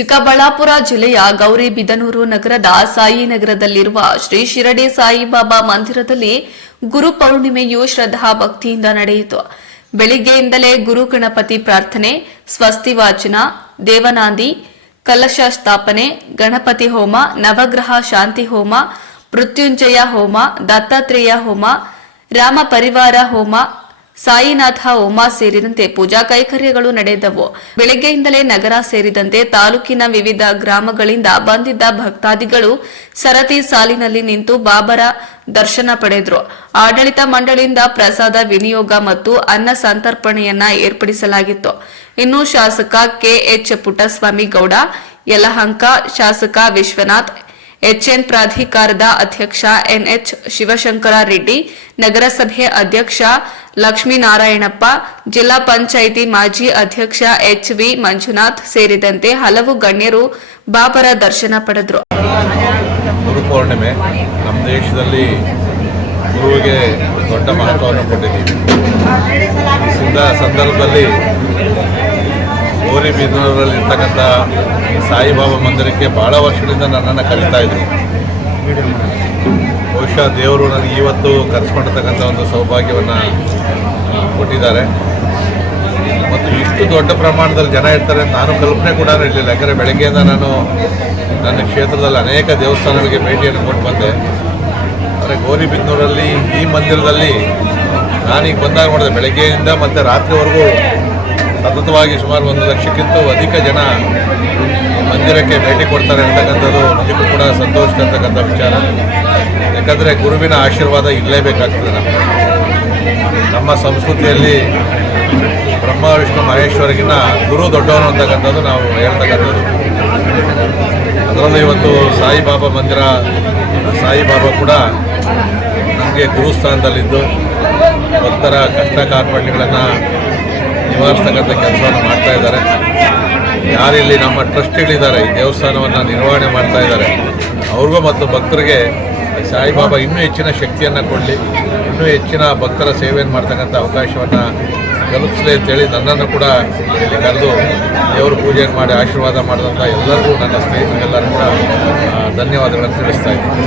ಚಿಕ್ಕಬಳ್ಳಾಪುರ ಜಿಲ್ಲೆಯ ಗೌರಿಬಿದನೂರು ನಗರದ ಸಾಯಿನಗರದಲ್ಲಿರುವ ಶ್ರೀ ಶಿರಡಿ ಸಾಯಿಬಾಬಾ ಮಂದಿರದಲ್ಲಿ ಗುರು ಪೌರ್ಣಿಮೆಯು ಶ್ರದ್ಧಾ ಭಕ್ತಿಯಿಂದ ನಡೆಯಿತು. ಬೆಳಿಗ್ಗೆಯಿಂದಲೇ ಗುರು ಗಣಪತಿ ಪ್ರಾರ್ಥನೆ, ಸ್ವಸ್ತಿ ವಾಚನ, ದೇವನಾಂದಿ, ಕಲಶ ಸ್ಥಾಪನೆ, ಗಣಪತಿ ಹೋಮ, ನವಗ್ರಹ ಶಾಂತಿ ಹೋಮ, ಮೃತ್ಯುಂಜಯ ಹೋಮ, ದತ್ತಾತ್ರೇಯ ಹೋಮ, ರಾಮ ಪರಿವಾರ ಹೋಮ, ಸಾಯಿನಾಥ ಹೋಮ ಸೇರಿದಂತೆ ಪೂಜಾ ಕೈಂಕರ್ಯಗಳು ನಡೆದವು. ಬೆಳಗ್ಗೆಯಿಂದಲೇ ನಗರ ಸೇರಿದಂತೆ ತಾಲೂಕಿನ ವಿವಿಧ ಗ್ರಾಮಗಳಿಂದ ಬಂದಿದ್ದ ಭಕ್ತಾದಿಗಳು ಸರತಿ ಸಾಲಿನಲ್ಲಿ ನಿಂತು ಬಾಬರ ದರ್ಶನ ಪಡೆದರು. ಆಡಳಿತ ಮಂಡಳಿಯಿಂದ ಪ್ರಸಾದ ವಿನಿಯೋಗ ಮತ್ತು ಅನ್ನ ಸಂತರ್ಪಣೆಯನ್ನ ಏರ್ಪಡಿಸಲಾಗಿತ್ತು. ಇನ್ನು ಶಾಸಕ ಕೆಎಚ್ ಪುಟ್ಟಸ್ವಾಮಿ ಗೌಡ, ಯಲಹಂಕ ಶಾಸಕ ವಿಶ್ವನಾಥ್, ಎಚ್ಎನ್ ಪ್ರಾಧಿಕಾರದ ಅಧ್ಯಕ್ಷ ಎನ್ಎಚ್ ಶಿವಶಂಕರ ರೆಡ್ಡಿ, ನಗರಸಭೆ ಅಧ್ಯಕ್ಷ ಲಕ್ಷ್ಮೀನಾರಾಯಣಪ್ಪ, ಜಿಲ್ಲಾ ಪಂಚಾಯಿತಿ ಮಾಜಿ ಅಧ್ಯಕ್ಷ ಎಚ್ವಿ ಮಂಜುನಾಥ್ ಸೇರಿದಂತೆ ಹಲವು ಗಣ್ಯರು ಬಾಬರ ದರ್ಶನ ಪಡೆದರು. ಗುರು ಪೌರ್ಣಿಮೆ ನಮ್ಮ ದೇಶದಲ್ಲಿ ಗುರುವಿಗೆ ದೊಡ್ಡ ಮಹತ್ವವನ್ನು ಕೊಟ್ಟಿದ್ದೀವಿ. ಸಂದರ್ಭದಲ್ಲಿ ಗೌರಿಬಿದನೂರಲ್ಲಿ ಇರ್ತಕ್ಕಂಥ ಸಾಯಿಬಾಬಾ ಮಂದಿರಕ್ಕೆ ಬಹಳ ವರ್ಷದಿಂದ ನನ್ನನ್ನು ಕರೀತಾ ಇದ್ರು. ಬಹುಶಃ ದೇವರು ನನಗೆ ಇವತ್ತು ಕರೆಸ್ಕೊಂಡಿರ್ತಕ್ಕಂಥ ಒಂದು ಸೌಭಾಗ್ಯವನ್ನು ಕೊಟ್ಟಿದ್ದಾರೆ. ಮತ್ತು ಇಷ್ಟು ದೊಡ್ಡ ಪ್ರಮಾಣದಲ್ಲಿ ಜನ ಇರ್ತಾರೆ ನಾನು ಕಲ್ಪನೆ ಕೂಡ ಇರಲಿಲ್ಲ. ಯಾಕಂದರೆ ಬೆಳಗ್ಗೆಯಿಂದ ನಾನು ನನ್ನ ಕ್ಷೇತ್ರದಲ್ಲಿ ಅನೇಕ ದೇವಸ್ಥಾನಗಳಿಗೆ ಭೇಟಿಯನ್ನು ಕೊಟ್ಟು ಬಂದೆ. ಆದರೆ ಗೌರಿಬಿದನೂರಲ್ಲಿ ಈ ಮಂದಿರದಲ್ಲಿ ನಾನೀಗ ಬಂದಾಗ ನೋಡಿದೆ, ಬೆಳಗ್ಗೆಯಿಂದ ಮತ್ತು ರಾತ್ರಿವರೆಗೂ ಸತತವಾಗಿ ಸುಮಾರು 1 ಲಕ್ಷಕ್ಕಿಂತ ಅಧಿಕ ಜನ ಮಂದಿರಕ್ಕೆ ಭೇಟಿ ಕೊಡ್ತಾರೆ ಅಂತಕ್ಕಂಥದ್ದು ನಿಜಕ್ಕೂ ಕೂಡ ಸಂತೋಷ ಅಂತಕ್ಕಂಥ ವಿಚಾರ. ಯಾಕಂದರೆ ಗುರುವಿನ ಆಶೀರ್ವಾದ ಇರಲೇಬೇಕಾಗ್ತದೆ. ನಮ್ಮ ಸಂಸ್ಕೃತಿಯಲ್ಲಿ ಬ್ರಹ್ಮ ವಿಷ್ಣು ಮಹೇಶ್ವರಿಗಿನ್ನ ಗುರು ದೊಡ್ಡವನು ಅಂತಕ್ಕಂಥದ್ದು ನಾವು ಹೇಳ್ತಕ್ಕಂಥದ್ದು. ಅದರಲ್ಲೂ ಇವತ್ತು ಸಾಯಿಬಾಬಾ ಮಂದಿರ, ಸಾಯಿಬಾಬಾ ಕೂಡ ನಮಗೆ ಗುರುಸ್ಥಾನದಲ್ಲಿದ್ದು ಭಕ್ತರ ಕಷ್ಟ ಕಾರ್ಪಣ್ಯಗಳನ್ನು ನಿವಾರಿಸ್ತಕ್ಕಂಥ ಕೆಲಸವನ್ನು ಮಾಡ್ತಾ ಇದ್ದಾರೆ. ಯಾರಿಲ್ಲಿ ನಮ್ಮ ಟ್ರಸ್ಟಿಗಳಿದ್ದಾರೆ, ಈ ದೇವಸ್ಥಾನವನ್ನು ನಿರ್ವಹಣೆ ಮಾಡ್ತಾ ಇದ್ದಾರೆ, ಅವ್ರಿಗೂ ಮತ್ತು ಭಕ್ತರಿಗೆ ಸಾಯಿಬಾಬಾ ಇನ್ನೂ ಹೆಚ್ಚಿನ ಶಕ್ತಿಯನ್ನು ಕೊಡಲಿ, ಇನ್ನೂ ಹೆಚ್ಚಿನ ಭಕ್ತರ ಸೇವೆಯನ್ನು ಮಾಡ್ತಕ್ಕಂಥ ಅವಕಾಶವನ್ನು ಕಲ್ಪಿಸಲಿ ಅಂತೇಳಿ ನನ್ನನ್ನು ಕೂಡ ಇಲ್ಲಿ ಕರೆದು ದೇವರು ಪೂಜೆಯನ್ನು ಮಾಡಿ ಆಶೀರ್ವಾದ ಮಾಡಿದಂಥ ಎಲ್ಲರಿಗೂ, ನನ್ನ ಸ್ನೇಹಿತರೆಲ್ಲರೂ ಕೂಡ ಧನ್ಯವಾದಗಳನ್ನು ತಿಳಿಸ್ತಾ ಇದ್ದೀನಿ.